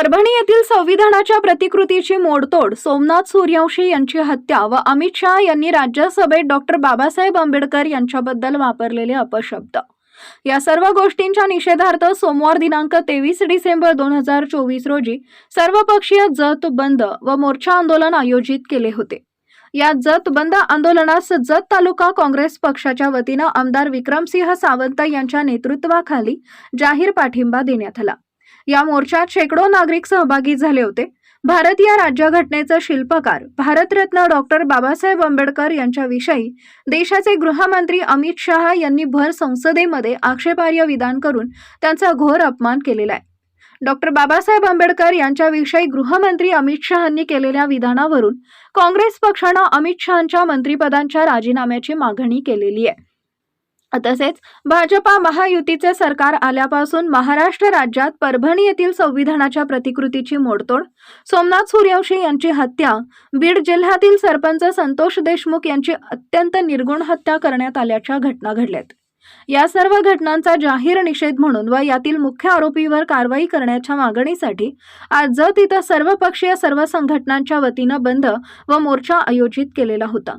परभणी येथील संविधानाच्या प्रतिकृतीची मोडतोड सोमनाथ सूर्यवंशी यांची हत्या व अमित शहा यांनी राज्यसभेत डॉक्टर बाबासाहेब आंबेडकर यांच्याबद्दल वापरलेले अपशब्द. या सर्व गोष्टींच्या निषेधार्थ सोमवार दिनांक तेवीस डिसेंबर दोन हजार चोवीस रोजी सर्वपक्षीय जत बंद व मोर्चा आंदोलन आयोजित केले होते. या जत बंद आंदोलनास जत तालुका काँग्रेस पक्षाच्या वतीनं आमदार विक्रमसिंह सावंत यांच्या नेतृत्वाखाली जाहीर पाठिंबा देण्यात आला. या मोर्चात शेकडो नागरिक सहभागी झाले होते. भारतीय राज्यघटनेचा शिल्पकार भारतरत्न डॉक्टर बाबासाहेब आंबेडकर यांच्याविषयी देशाचे गृहमंत्री अमित शहा यांनी भर संसदेमध्ये आक्षेपार्ह विधान करून त्यांचा घोर अपमान केलेला आहे. डॉक्टर बाबासाहेब आंबेडकर यांच्याविषयी गृहमंत्री अमित शहांनी केलेल्या विधानावरून काँग्रेस पक्षानं अमित शहांच्या मंत्रिपदांच्या राजीनाम्याची मागणी केलेली आहे. तसेच भाजपा महायुतीचे सरकार आल्यापासून महाराष्ट्र राज्यात परभणी येथील संविधानाच्या प्रतिकृतीची मोडतोड सोमनाथ सूर्यवंशी यांची हत्या बीड जिल्ह्यातील सरपंच संतोष देशमुख यांची अत्यंत निर्गुण हत्या करण्यात आल्याच्या घटना घडल्यात. या सर्व घटनांचा जाहीर निषेध म्हणून व यातील मुख्य आरोपीवर कारवाई करण्याच्या मागणीसाठी आज जत इथं सर्वपक्षीय सर्व संघटनांच्या वतीनं बंद व मोर्चा आयोजित केलेला होता.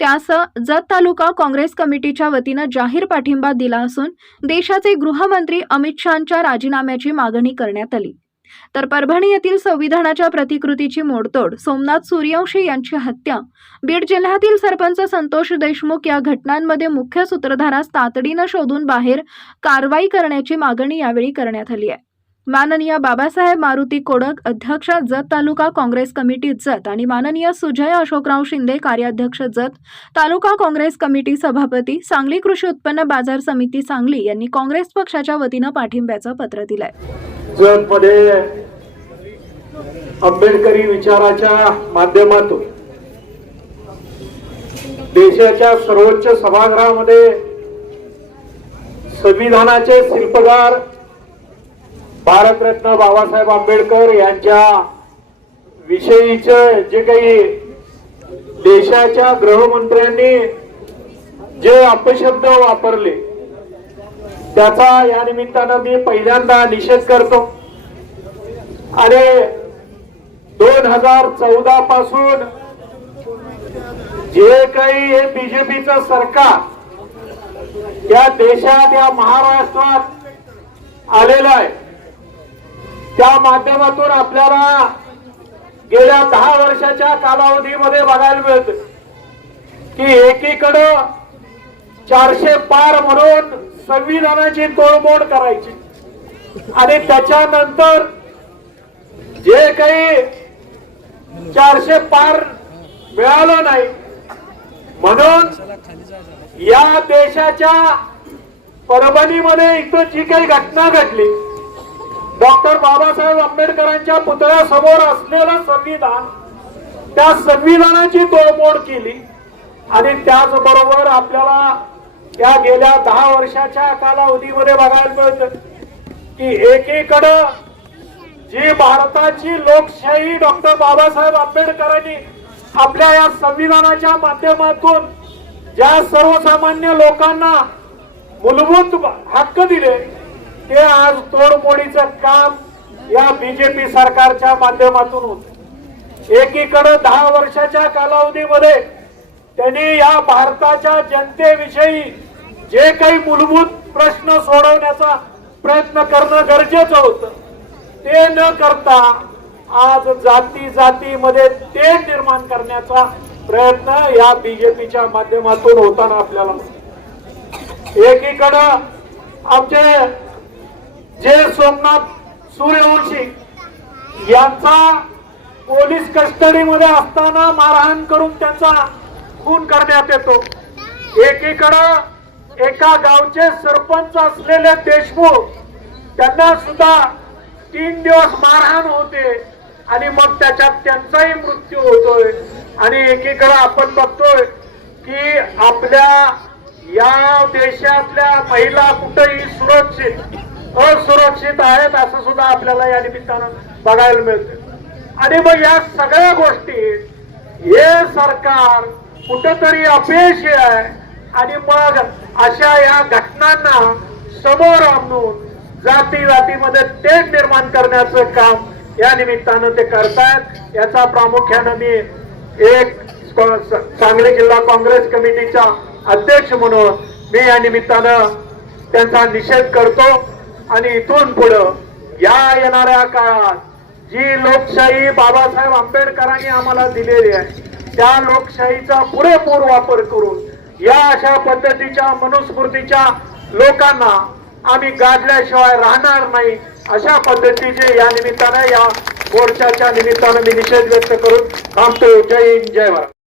त्यास जत तालुका काँग्रेस कमिटीच्या वतीनं जाहीर पाठिंबा दिला असून देशाचे गृहमंत्री अमित शहांच्या राजीनाम्याची मागणी करण्यात आली. तर परभणी येथील संविधानाच्या प्रतिकृतीची मोडतोड सोमनाथ सूर्यवंशी यांची हत्या बीड जिल्ह्यातील सरपंच संतोष देशमुख या घटनांमध्ये मुख्य सूत्रधारास तातडीनं शोधून बाहेर कारवाई करण्याची मागणी यावेळी करण्यात आली आहे. माननीय बाबासाहेब मारुती कोडक अध्यक्ष जत तालुका काँग्रेस कमिटी जत आणि माननीय सुजय अशोकराव शिंदे कार्याध्यक्ष जत तालुका काँग्रेस कमिटी सभापती सांगली कृषी उत्पन्न बाजार समिती सांगली यांनी काँग्रेस पक्षाच्या वतीनं पाठिंब्याचं पत्र दिलंय. आंबेडकरी विचाराच्या माध्यमातून देशाच्या सर्वोच्च सभागृहामध्ये संविधानाचे शिल्पकार भारतरत्न बाबासाहेब आंबेडकर यांच्या विषयीचं जे काही देशाच्या गृहमंत्र्यांनी जे अपशब्द वापरले त्याचा या निमित्तानं मी पहिल्यांदा निषेध करतो. आणि दोन हजार चौदा पासून जे काही हे बीजेपीचं सरकार या देशात या महाराष्ट्रात आलेलं आहे त्या माध्यमातून आपल्याला गेल्या दहा वर्षाच्या कालावधीमध्ये बघायला मिळत की एकीकडं चारशे पार म्हणून संविधानाची तोडमोड करायची. आणि त्याच्यानंतर जे काही चारशे पार मिळालं नाही म्हणून या देशाच्या परभणीमध्ये इथं जी काही घटना घडली डॉक्टर बाबासाहेब आंबेडकरांच्या पुतळ्यासमोर असलेलं संविधान त्या संविधानाची तोडमोड केली. आणि त्याचबरोबर आपल्याला या गेल्या दहा वर्षाच्या कालावधीमध्ये बघायला मिळत की एकीकडं जी भारताची लोकशाही डॉक्टर बाबासाहेब आंबेडकरांनी आपल्या या संविधानाच्या माध्यमातून ज्या सर्वसामान्य लोकांना मूलभूत हक्क दिले ते आज तोडमोडीचं काम या बीजेपी सरकारच्या माध्यमातून होत एकीकडे दहा वर्षाच्या कालावधीमध्ये त्यांनी या भारताच्या जनतेविषयी जे काही मूलभूत प्रश्न सोडवण्याचा प्रयत्न करणं गरजेचं होतं. ते न करता आज जाती जातीमध्ये ते निर्माण करण्याचा प्रयत्न या बीजेपीच्या माध्यमातून होताना आपल्याला एकीकडं आमचे जे सोमनाथ सूर्यवंशी यांचा पोलीस कस्टडीमध्ये असताना मारहाण करून त्यांचा खून करण्यात येतो. एकीकडं एका गावचे सरपंच असलेले देशमुख त्यांना सुद्धा तीन दिवस मारहाण होते आणि मग त्याच्यात त्यांचाही मृत्यू होतोय. आणि एकीकडे आपण बघतोय की आपल्या या देशातल्या महिला कुठेही सुरक्षित असुरक्षित आहेत असं सुद्धा आपल्याला या निमित्तानं बघायला मिळतं आणि मग या सगळ्या गोष्टी हे सरकार कुठंतरी अपयशी आहे. आणि मग अशा या घटनांना समोर आणून जाती जातीमध्ये तेट निर्माण करण्याचं काम या निमित्तानं ते करतायत. याचा प्रामुख्यानं मी एक सांगली जिल्हा काँग्रेस कमिटीचा अध्यक्ष म्हणून मी या निमित्तानं त्यांचा निषेध करतो. आणि इथून पुढं या येणाऱ्या काळात जी लोकशाही बाबासाहेब आंबेडकरांनी आम्हाला दिलेली आहे त्या लोकशाहीचा पुरेपूर वापर करून या अशा पद्धतीच्या मनुस्मृतीच्या लोकांना आम्ही गाजल्याशिवाय राहणार नाही अशा पद्धतीचे या निमित्तानं या मोर्चाच्या निमित्तानं मी निषेध व्यक्त करून थांबतो. जय हिंद जय भारत.